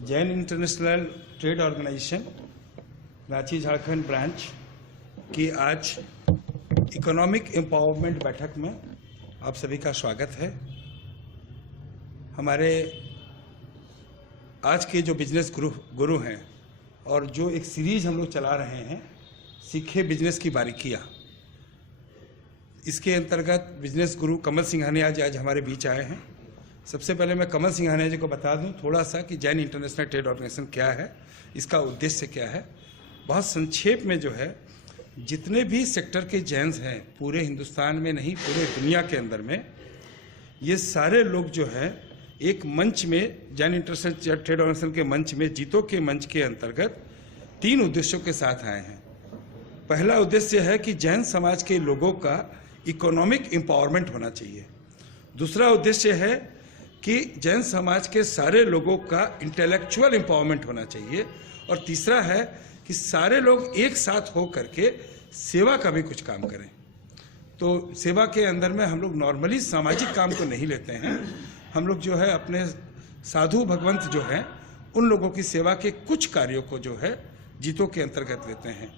Jain international trade organization Ranchi Jharkhand branch की आज economic empowerment बैठक में आप सभी का स्वागत है। हमारे आज के जो बिजनेस गुरु हैं और जो एक सीरीज हम लोग चला रहे हैं, सीखे बिजनेस की बारीकियाँ, इसके अंतर्गत बिजनेस गुरु कमल सिंघानिया जी आज हमारे बीच आए हैं। सबसे पहले मैं कमल सिंघानिया जी को बता दूं थोड़ा सा कि जैन इंटरनेशनल ट्रेड ऑर्गेनाइजेशन क्या है, इसका उद्देश्य क्या है। बहुत संक्षेप में जो है, जितने भी सेक्टर के जैन्स हैं पूरे हिंदुस्तान में नहीं पूरे दुनिया के अंदर में, ये सारे लोग जो है एक मंच में, जैन इंटरनेशनल ट्रेड ऑर्गेनाइजेशन के मंच में, जीतो के मंच के अंतर्गत 3 उद्देश्यों के साथ आए हैं। पहला उद्देश्य है कि जैन समाज के लोगों का इकोनॉमिक एम्पावरमेंट होना चाहिए। दूसरा उद्देश्य है कि जैन समाज के सारे लोगों का इंटेलेक्चुअल एम्पावरमेंट होना चाहिए। और तीसरा है कि सारे लोग एक साथ हो करके सेवा का भी कुछ काम करें। तो सेवा के अंदर में हम लोग नॉर्मली सामाजिक काम को नहीं लेते हैं, हम लोग जो है अपने साधु भगवंत जो हैं उन लोगों की सेवा के कुछ कार्यों को जो है जीतों के अंतर्गत लेते हैं।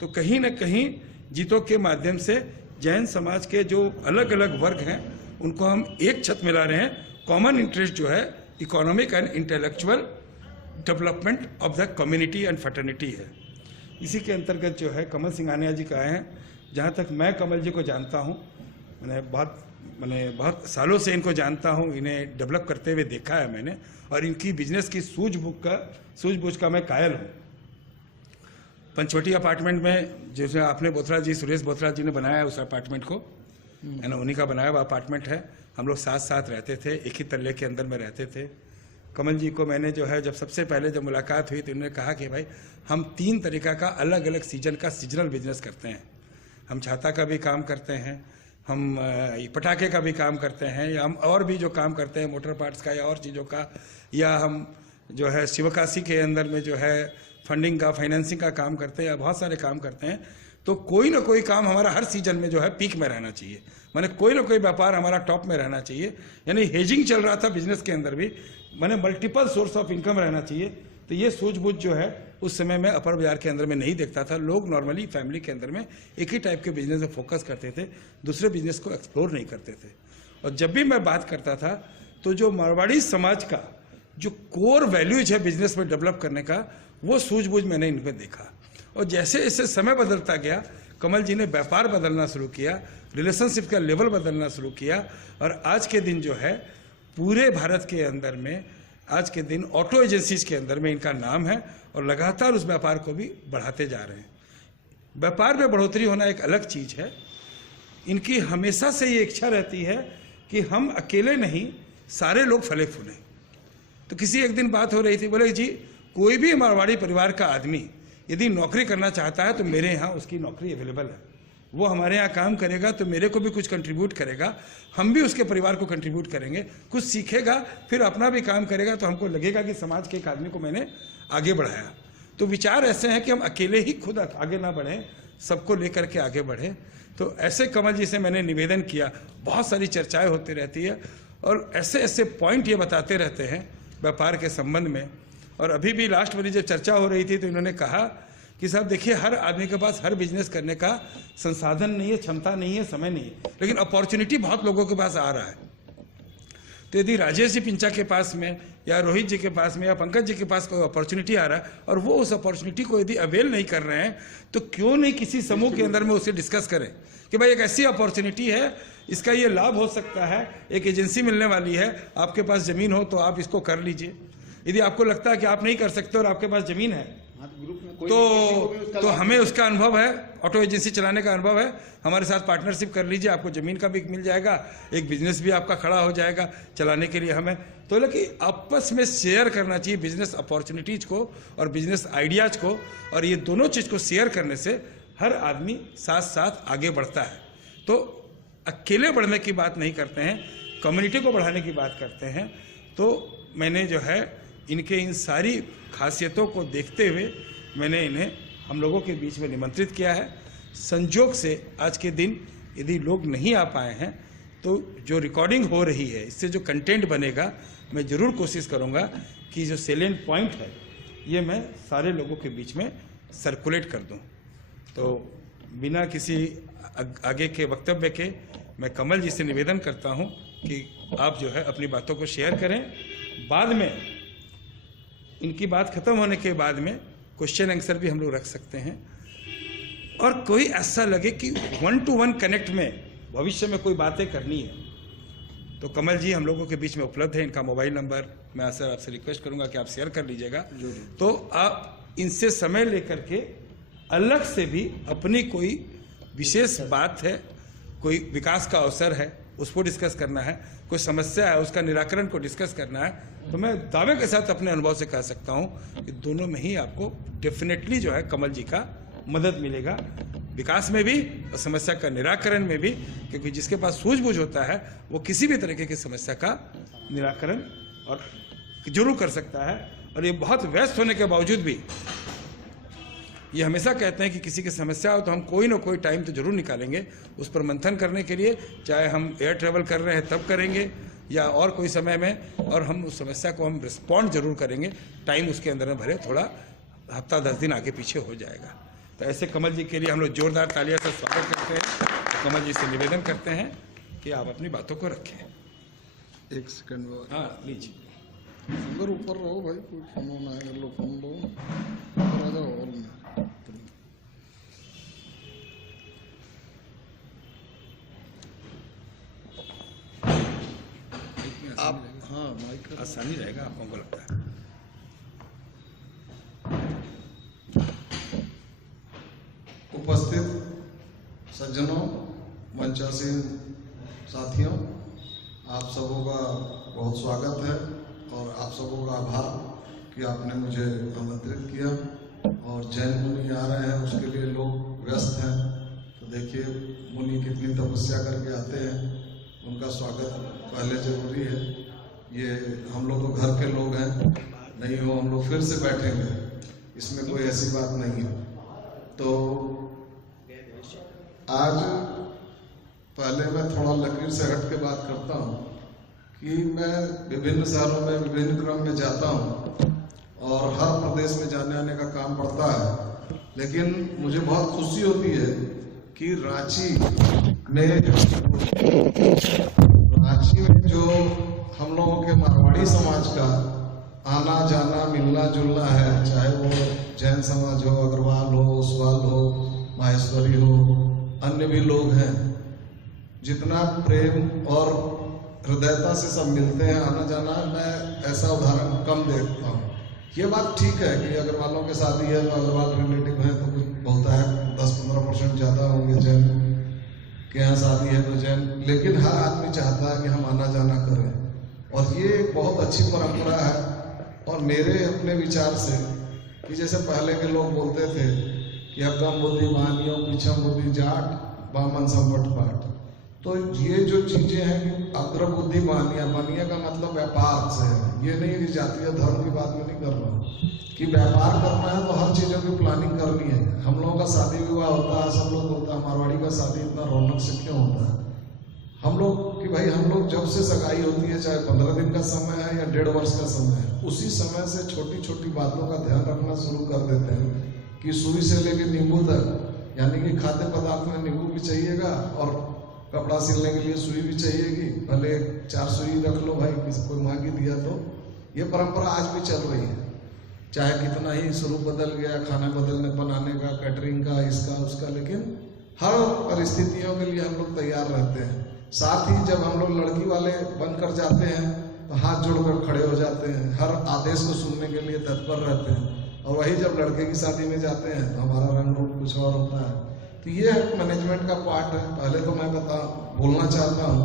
तो कहीं न कहीं जीतों के माध्यम से जैन समाज के जो अलग अलग वर्ग हैं उनको हम एक छत मिला रहे हैं। कॉमन इंटरेस्ट जो है economic and intellectual development of the community and fraternity है। इसी के अंतर्गत जो है कमल सिंघानिया जी का आए हैं। जहाँ तक मैं कमल जी को जानता हूँ, मैंने बहुत सालों से इनको जानता हूँ, इन्हें डेवलप करते हुए देखा है मैंने, और इनकी बिजनेस की सूझबूझ का मैं कायल हूँ। पंचवटी अपार्टमेंट में जैसे आपने बोथरा जी, सुरेश बोथरा जी ने बनाया उस अपार्टमेंट को, है ना, उन्हीं का बनाया हुआ अपार्टमेंट है। हम लोग साथ साथ रहते थे, एक ही तल्ले के अंदर में रहते थे। कमल जी को मैंने जो है जब सबसे पहले जब मुलाकात हुई तो उन्होंने कहा कि भाई हम 3 तरीका का अलग अलग सीजन का सीजनल बिजनेस करते हैं। हम छाता का भी काम करते हैं, हम पटाखे का भी काम करते हैं, या हम और भी जो काम करते हैं मोटर पार्ट्स का या और चीज़ों का, या हम जो है शिवकाशी के अंदर में जो है फंडिंग का, फाइनेंसिंग का काम करते हैं, या बहुत सारे काम करते हैं। तो कोई ना कोई काम हमारा हर सीजन में जो है पीक में रहना चाहिए, माने कोई ना कोई व्यापार हमारा टॉप में रहना चाहिए। यानी हेजिंग चल रहा था बिजनेस के अंदर भी, माने मल्टीपल सोर्स ऑफ इनकम रहना चाहिए। तो ये सूझबूझ जो है उस समय में अपर बाजार के अंदर में नहीं देखता था। लोग नॉर्मली फैमिली के अंदर में एक ही टाइप के बिजनेस में फोकस करते थे, दूसरे बिजनेस को एक्सप्लोर नहीं करते थे। और जब भी मैं बात करता था तो जो मारवाड़ी समाज का जो कोर वैल्यूज है बिजनेस में डेवलप करने का, वो सूझबूझ मैंने इनमें देखा। और जैसे जैसे समय बदलता गया, कमल जी ने व्यापार बदलना शुरू किया, रिलेशनशिप का लेवल बदलना शुरू किया, और आज के दिन जो है पूरे भारत के अंदर में, आज के दिन ऑटो एजेंसीज के अंदर में इनका नाम है, और लगातार उस व्यापार को भी बढ़ाते जा रहे हैं। व्यापार में बढ़ोतरी होना एक अलग चीज है। इनकी हमेशा से ये इच्छा रहती है कि हम अकेले नहीं, सारे लोग फले फूले। तो किसी एक दिन बात हो रही थी, बोले जी कोई भी मारवाड़ी परिवार का आदमी यदि नौकरी करना चाहता है तो मेरे यहाँ उसकी नौकरी अवेलेबल है। वो हमारे यहाँ काम करेगा तो मेरे को भी कुछ कंट्रीब्यूट करेगा, हम भी उसके परिवार को कंट्रीब्यूट करेंगे, कुछ सीखेगा, फिर अपना भी काम करेगा, तो हमको लगेगा कि समाज के एक आदमी को मैंने आगे बढ़ाया। तो विचार ऐसे हैं कि हम अकेले ही खुद आगे ना बढ़ें, सबको लेकर के आगे बढ़ें। तो ऐसे कमल जी से मैंने निवेदन किया, बहुत सारी चर्चाएँ होती रहती है और ऐसे ऐसे पॉइंट ये बताते रहते हैं व्यापार के संबंध में। और अभी भी लास्ट वाली जब चर्चा हो रही थी तो इन्होंने कहा कि साहब देखिए, हर आदमी के पास हर बिजनेस करने का संसाधन नहीं है, क्षमता नहीं है, समय नहीं है, लेकिन अपॉर्चुनिटी बहुत लोगों के पास आ रहा है। तो यदि राजेश जी पिंचा के पास में, या रोहित जी के पास में, या पंकज जी के पास कोई अपॉर्चुनिटी आ रहा है और वो उस अपॉर्चुनिटी को यदि अवेल नहीं कर रहे हैं, तो क्यों नहीं किसी समूह के अंदर में उसे डिस्कस करें कि भाई एक ऐसी अपॉर्चुनिटी है, इसका ये लाभ हो सकता है, एक एजेंसी मिलने वाली है, आपके पास जमीन हो तो आप इसको कर लीजिए। यदि आपको लगता है कि आप नहीं कर सकते और आपके पास जमीन है, तो हमें उसका अनुभव है, ऑटो एजेंसी चलाने का अनुभव है, हमारे साथ पार्टनरशिप कर लीजिए, आपको जमीन का भी मिल जाएगा, एक बिजनेस भी आपका खड़ा हो जाएगा चलाने के लिए हमें। तो लेकिन आपस में शेयर करना चाहिए बिजनेस अपॉर्चुनिटीज को और बिजनेस आइडियाज को, और ये दोनों चीज को शेयर करने से हर आदमी साथ साथ आगे बढ़ता है। तो अकेले बढ़ने की बात नहीं करते हैं, कम्युनिटी को बढ़ाने की बात करते हैं। तो मैंने जो है इनके इन सारी खासियतों को देखते हुए मैंने इन्हें हम लोगों के बीच में निमंत्रित किया है। संजोग से आज के दिन यदि लोग नहीं आ पाए हैं तो जो रिकॉर्डिंग हो रही है, इससे जो कंटेंट बनेगा मैं जरूर कोशिश करूंगा कि जो सेलेंट पॉइंट है ये मैं सारे लोगों के बीच में सर्कुलेट कर दूं। तो बिना किसी आगे के वक्तव्य के मैं कमल जी से निवेदन करता हूं कि आप जो है अपनी बातों को शेयर करें। बाद में इनकी बात खत्म होने के बाद में क्वेश्चन आंसर भी हम लोग रख सकते हैं, और कोई ऐसा लगे कि 1-to-1 कनेक्ट में भविष्य में कोई बातें करनी है तो कमल जी हम लोगों के बीच में उपलब्ध है। इनका मोबाइल नंबर मैं आपसे रिक्वेस्ट करूंगा कि आप शेयर कर लीजिएगा। तो आप इनसे समय लेकर के अलग से भी अपनी कोई विशेष बात है, कोई विकास का अवसर है उसको डिस्कस करना है, कोई समस्या है उसका निराकरण को डिस्कस करना है, तो मैं दावे के साथ अपने अनुभव से कह सकता हूं कि दोनों में ही आपको डेफिनेटली जो है कमल जी का मदद मिलेगा, विकास में भी और समस्या का निराकरण में भी। क्योंकि जिसके पास सूझबूझ होता है वो किसी भी तरीके की समस्या का निराकरण और जरूर कर सकता है। और ये बहुत व्यस्त होने के बावजूद भी ये हमेशा कहते हैं कि किसी की समस्या हो तो हम कोई ना कोई टाइम तो जरूर निकालेंगे उस पर मंथन करने के लिए, चाहे हम एयर ट्रेवल कर रहे हैं तब करेंगे या और कोई समय में, और हम उस समस्या को हम रिस्पॉन्ड जरूर करेंगे। टाइम उसके अंदर में भले थोड़ा हफ्ता 10 दिन आगे पीछे हो जाएगा। तो ऐसे कमल जी के लिए हम लोग जोरदार तालियां से स्वागत करते हैं। तो कमल जी से निवेदन करते हैं कि आप अपनी बातों को रखें। एक सेकंड। हाँ लीजिए, अंदर ऊपर रहो भाई, कोई फोन ना है, लो फोन लो, ऊपर आ जाओ हॉल में। आप हाँ माइक आसानी रहेगा आपको लगता है। उपस्थित सज्जनों, मंचासीन साथियों, आप सबों का बहुत स्वागत है और आप सबों का आभार कि आपने मुझे आमंत्रित किया। और जैन मुनि आ रहे हैं उसके लिए लोग व्यस्त हैं, तो देखिए मुनि कितनी तपस्या करके आते हैं, उनका स्वागत पहले जरूरी है। ये हम लोग तो घर के लोग हैं, नहीं हो हम लोग फिर से बैठेंगे, इसमें कोई ऐसी बात नहीं है। तो आज पहले मैं थोड़ा लकीर से हट के बात करता हूँ कि मैं विभिन्न शहरों में विभिन्न क्रम में जाता हूँ और हर प्रदेश में जाने आने का काम पड़ता है, लेकिन मुझे बहुत खुशी होती है कि रांची में जो हम लोगों के मारवाड़ी समाज का आना जाना मिलना जुलना है, चाहे वो जैन समाज हो, अग्रवाल हो, ओसवाल हो, माहेश्वरी हो, अन्य भी लोग हैं, जितना प्रेम और हृदयता से सब मिलते हैं, आना जाना, मैं ऐसा उदाहरण कम देखता हूँ। ये बात ठीक है कि अग्रवालों की शादी है तो अग्रवाल रिलेटिव है तो कुछ होता है, 10-15% ज़्यादा होंगे जैन के यहाँ शादी है तो जैन, लेकिन हर आदमी चाहता है कि हम आना जाना करें और ये एक बहुत अच्छी परंपरा है। और मेरे अपने विचार से कि जैसे पहले के लोग बोलते थे कि अगम बुद्धि मानियो पिछम बुद्धि जाट बामन संपट पाठ, तो ये जो चीजें हैं कि अग्र बुद्धि मानिया का मतलब व्यापार से है। ये नहीं कि जातीय धर्म की बात में नहीं कर रहा हूँ कि व्यापार करना है तो हर चीजों की प्लानिंग करनी है। हम लोगों का शादी विवाह होता है, सब लोग बोलता है मारवाड़ी का शादी इतना रौनक से क्यों होता है, हम लोग कि भाई हम लोग जब से सगाई होती है, चाहे 15 दिन का समय है या 1.5 वर्ष का समय है, उसी समय से छोटी छोटी बातों का ध्यान रखना शुरू कर देते हैं कि सुई से लेकर नींबू तक, यानी कि खाद्य पदार्थ में नींबू भी चाहिएगा और कपड़ा सिलने के लिए सुई भी चाहिएगी, भले 4 सुई रख लो भाई, किसी कोई मांगी दिया तो। ये परंपरा आज भी चल रही है, चाहे कितना ही स्वरूप बदल गया, खाना बदलने बनाने का, कैटरिंग का, इसका उसका, लेकिन हर परिस्थितियों के लिए हम लोग तैयार रहते हैं। साथ ही जब हम लोग लड़की वाले बनकर जाते हैं तो हाथ जोड़कर खड़े हो जाते हैं, हर आदेश को सुनने के लिए तत्पर रहते हैं। और वही जब लड़के की शादी में जाते हैं तो हमारा रंग रूप कुछ और होता है। तो ये मैनेजमेंट का पार्ट है। पहले तो मैं बोलना चाहता हूँ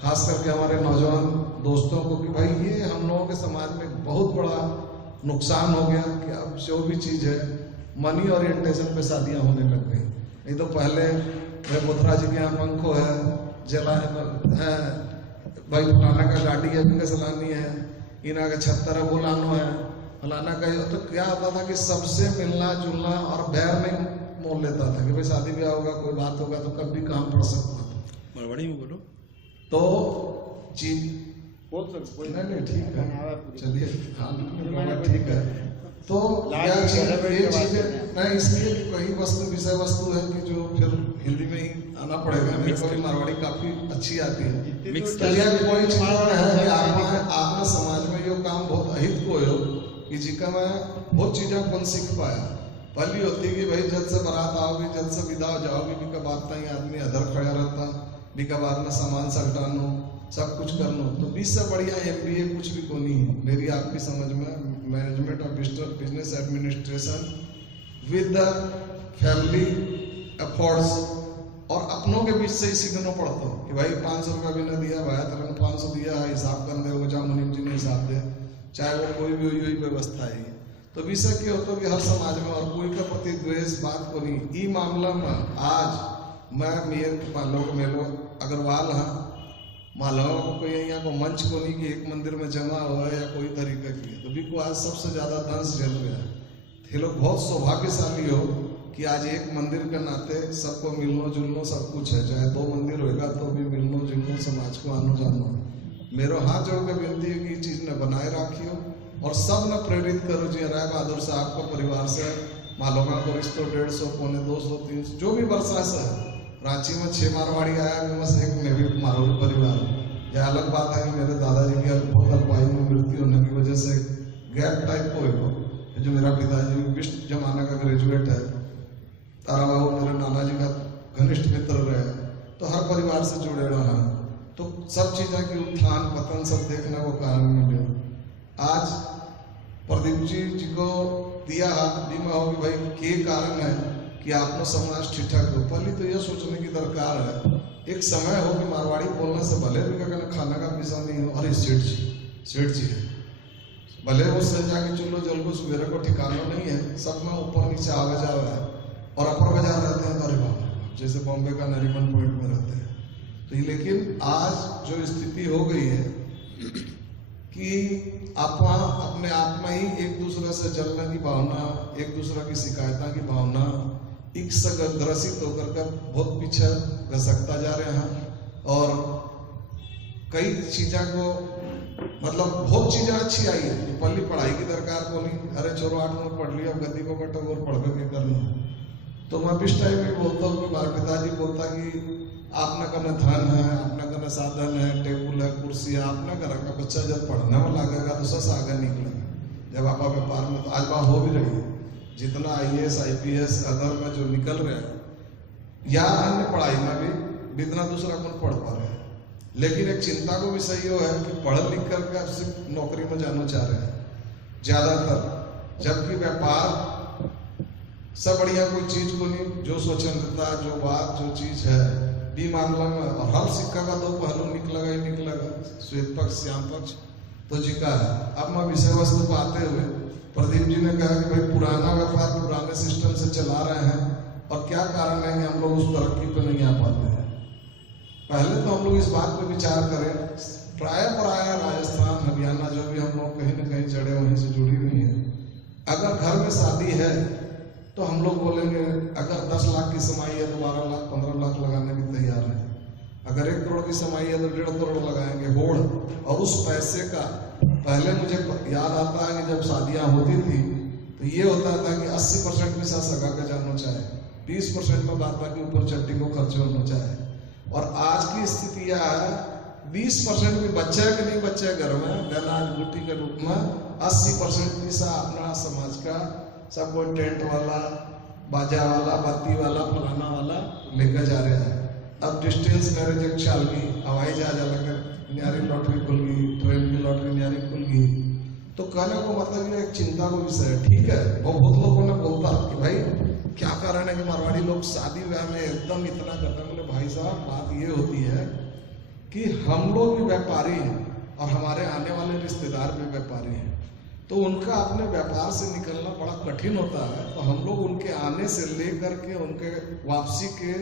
खास करके हमारे नौजवान दोस्तों को कि भाई ये हम लोगों के समाज में बहुत बड़ा नुकसान हो गया कि अब जो भी चीज़ है मनी ओरिएंटेशन पे शादियाँ होने लग गई। नहीं तो पहले भाई बोथरा जी के यहाँ पंखो है, जला है, भाई फलाना का गाड़ी है बिंगे सलानी है, इना का 76 बोलानो है, फलाना का। तो क्या होता था कि सबसे मिलना जुलना और बैर नहीं मोल लेता था कि भाई शादी ब्याह होगा, कोई बात होगा तो कब भी काम पड़ सकता था। मारवाड़ी में बोलो। तो नहीं ठीक है, चलिए ठीक है। तो ये चीजें मैं इसलिए कि वही विषय वस्तु है कि जो फिर हिंदी में ही आना पड़ेगा। मेरे को भी मारवाड़ी काफी अच्छी आती है। चलिए कोई चीज है कि आपने समाज में यो काम बहुत अहित को हो कि जिका मैं बहुत चीजें कौन सीख पाया। पहली होती है कि भाई जब से बारात आओगी, जब से विदा हो जाओगी, बिका बात नहीं आदमी अधर खड़ा रहता, बिका बाद में सामान सल्टानो सब कुछ करना। तो 20 से बढ़िया MBA कुछ भी को नहीं है मेरी आपकी समझ में। Management of business administration with the family efforts और अपनों के बीच से ही सीखना पड़ता है कि भाई 500 रुपया भी न दिया, भाई तेरे 500 दिया है, हिसाब कर दे, जा मुनीम जी ने हिसाब दे, चाहे वो कोई भी हुई व्यवस्था है। तो विषय क्या होता है कि हर समाज में और कोई का प्रति द्वेष बात को नहीं। ई मामला में आज मैं मेयर मालो मेलो अग्रवाल हाँ मालवा को कोई यहाँ को मंच को नहीं कि एक मंदिर में जमा हुआ है या कोई तरीका की है। तो भी को आज सबसे ज्यादा दंश जल गया है। ये लोग बहुत सौभाग्यशाली हो कि आज एक मंदिर के नाते सबको मिलना जुलना सब कुछ है। चाहे 2 मंदिर होगा तो भी मिलना जुलना समाज को आनो जानो। मेरा हाथ जोड़ के विनती है कि चीज ने बनाए रखियो और सब ने प्रेरित करो। जी राय बहादुर साहब को परिवार से मालोगा को रिश्तों 150 पौने 200 300 जो भी वर्षा से है। रांची में 6 मारवाड़ी आया, उनमें से एक में भी मारवाड़ी परिवार। यह अलग बात है कि मेरे दादाजी की बहुत अल्पायु में मृत्यु होने की वजह से गैप टाइप को है। जो मेरा पिताजी विश्व जमाना का ग्रेजुएट है, तारा बाबू मेरे नाना जी का घनिष्ठ मित्र रहे, तो हर परिवार से जुड़े रहा। तो सब चीजें की उत्थान पतन सब देखने को कारण मिले। आज प्रदीप जी को दिया बीमा हो कि भाई के कारण है कि आपने समाज ठीक ठाक हो। पहले तो यह सोचने की दरकार है। एक समय हो कि मारवाड़ी बोलने से भले भी का खाना का पैसा नहीं हो, अरे सेठ जी है, भले वो सज जाके चलो जल को सवेरे को ठिकाना नहीं है, सब में ऊपर नीचे आवे जावे है और अपर बाजार रहते हैं। अरे बाप जैसे बॉम्बे का नरीमन पॉइंट में रहते हैं। तो लेकिन आज जो स्थिति हो गई है कि आप अपने आप में ही एक दूसरे से जलने की भावना, एक दूसरे की शिकायतों की भावना एक ग्रसित होकर कर बहुत पीछे घसकता जा रहे हैं। और कई चीज़ों को मतलब बहुत चीज़ें अच्छी आई है। पहली पढ़ाई की दरकार को नहीं, अरे चलो 8 में पढ़ लिया गद्दी को बैठो और पढ़ के करना। तो मैं इस टाइम में बोलता हूँ कि हमारे पिताजी बोलता कि आपने कने धन है, आपने कने साधन है, टेबुल है, कुर्सी है, आपने घर का बच्चा जब पढ़ने में लगेगा तो सबसे आगे निकलेगा। जब आप व्यापार में तो आज बात हो भी रही है, जितना IAS IPS अदर में जो निकल रहे हैं या अन्य पढ़ाई में भी इतना दूसरा कौन पढ़ पा रहे हैं। लेकिन एक चिंता को विषय ये है कि पढ़ लिख करके आप सिर्फ नौकरी में जाना चाह रहे हैं ज्यादातर, जबकि व्यापार सब बढ़िया कोई चीज को नहीं। जो स्वच्छंदता जो बात जो चीज है भी मामला में, और हर सिक्का का 2 पहलू निकलेगा ही निकलेगा, श्वेत पक्ष श्याम पक्ष तो जी का है। अब मैं विषय वस्तु को आते हुए प्रदीप जी ने कहा कि भाई पुराना व्यापार पुराने सिस्टम से चला रहे हैं और क्या कारण है कि हम लोग उस तरक्की पर नहीं आ पाते हैं। पहले तो हम लोग इस बात पर विचार करें, प्राय राजस्थान हरियाणा जो भी हम लोग कहीं ना कहीं जड़े वहीं से जुड़ी हुई है। अगर घर में शादी है तो हम लोग बोलेंगे अगर 10 लाख की समाई है तो 12 लाख 15 लाख लगाने भी तैयार है। अगर 1 करोड़ की समाई है तो 1.5 करोड़ लगाएंगे होड़। और उस पैसे का पहले मुझे याद आता है कि जब शादियां होती थी तो ये होता था कि 80% भी साथ सगा का जाना चाहे, 20% में बात बाकी ऊपर चट्टी को खर्च होना चाहे। और आज की स्थिति यह है 20% भी बच्चा है कि नहीं बच्चा घर में गनाज गुट्टी के रूप में, 80% भी सा अपना समाज का सब कोई टेंट वाला बाजा वाला बत्ती वाला फलाना वाला लेकर जा रहा है। अब डिस्टेंस मैरिज एक चाल गई, हवाई जहाज अलग न्यारी लॉटरी खुल गई, ट्रेन की लॉटरी न्यारी खुल गई। तो कहने को मतलब ये एक चिंता को विषय है। ठीक है, बहुत लोगों ने बोलता कि भाई क्या कारण है कि मारवाड़ी लोग शादी ब्याह में एकदम इतना करते हैं। बोले भाई साहब बात ये होती है कि हम लोग भी व्यापारी हैं और हमारे आने वाले रिश्तेदार भी व्यापारी हैं, तो उनका अपने व्यापार से निकलना बड़ा कठिन होता है। तो हम लोग उनके आने से लेकर के उनके वापसी के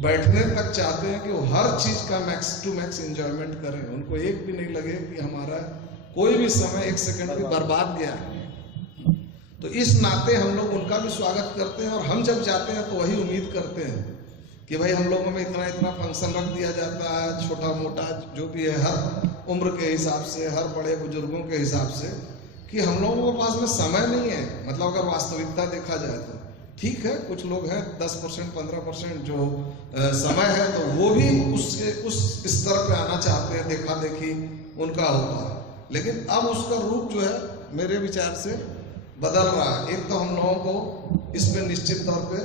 बैठने तक चाहते हैं कि वो हर चीज का मैक्स टू मैक्स एंजॉयमेंट करें। उनको एक भी नहीं लगे कि हमारा कोई भी समय 1 सेकंड भी बर्बाद गया। तो इस नाते हम लोग उनका भी स्वागत करते हैं और हम जब जाते हैं तो वही उम्मीद करते हैं कि भाई हम लोगों में इतना इतना फंक्शन रख दिया जाता है, छोटा मोटा जो भी है, हर उम्र के हिसाब से, हर बड़े बुजुर्गों के हिसाब से, कि हम लोगों के पास में समय नहीं है। मतलब अगर वास्तविकता देखा जाए तो ठीक है, कुछ लोग हैं 10% 15% जो समय है तो वो भी उस स्तर पे आना चाहते हैं, देखा देखी उनका होता है। लेकिन अब उसका रूप जो है मेरे विचार से बदल रहा है। एक तो हम लोगों को इसमें निश्चित तौर पे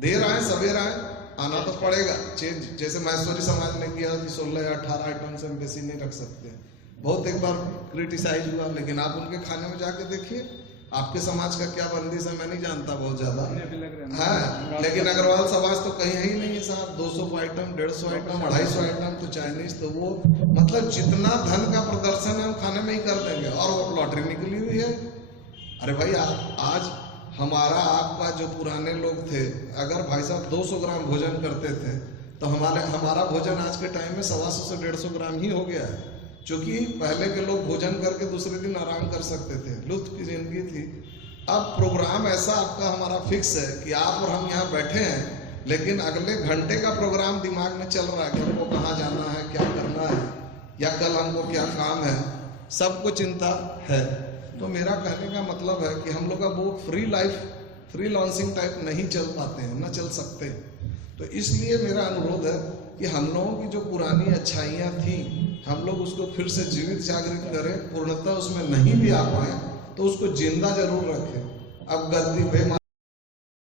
देर आए सवेर आए आना तो पड़ेगा चेंज। जैसे महेश्वरी समाज ने किया कि 16 या 18 आइटम से हम बेसी नहीं रख सकते, बहुत एक बार क्रिटिसाइज हुआ, लेकिन आप उनके खाने में जाके देखिए, आपके समाज का क्या बंदिश है मैं नहीं जानता बहुत ज्यादा, हाँ, लेकिन अग्रवाल समाज तो कहीं है ही नहीं है साहब। 200 आइटम, 150 आइटम, 250 आइटम तो चाइनीज, तो वो मतलब जितना धन का प्रदर्शन है हम खाने में ही कर देंगे। और वो लॉटरी निकली हुई है। अरे भाई आज हमारा आपका जो पुराने लोग थे, अगर भाई साहब 200 ग्राम भोजन करते थे तो हमारा भोजन आज के टाइम में 125 से 150 ग्राम ही हो गया है। क्योंकि पहले के लोग भोजन करके दूसरे दिन आराम कर सकते थे, लुत्फ की जिंदगी थी। अब प्रोग्राम ऐसा आपका हमारा फिक्स है कि आप और हम यहाँ बैठे हैं, लेकिन अगले घंटे का प्रोग्राम दिमाग में चल रहा है कि हमको कहाँ जाना है, क्या करना है, या कल हमको क्या काम है, सबको चिंता है। तो मेरा कहने का मतलब है कि हम लोग का वो फ्री लाइफ, फ्री लॉन्सिंग टाइप नहीं चल पाते हैं, न चल सकते। तो इसलिए मेरा अनुरोध है कि हम लोगों की जो पुरानी अच्छाइयाँ थी हम लोग उसको फिर से जीवित जागृत करें। पूर्णतः उसमें नहीं भी आ पाए तो उसको जिंदा जरूर रखें। अब गद्दी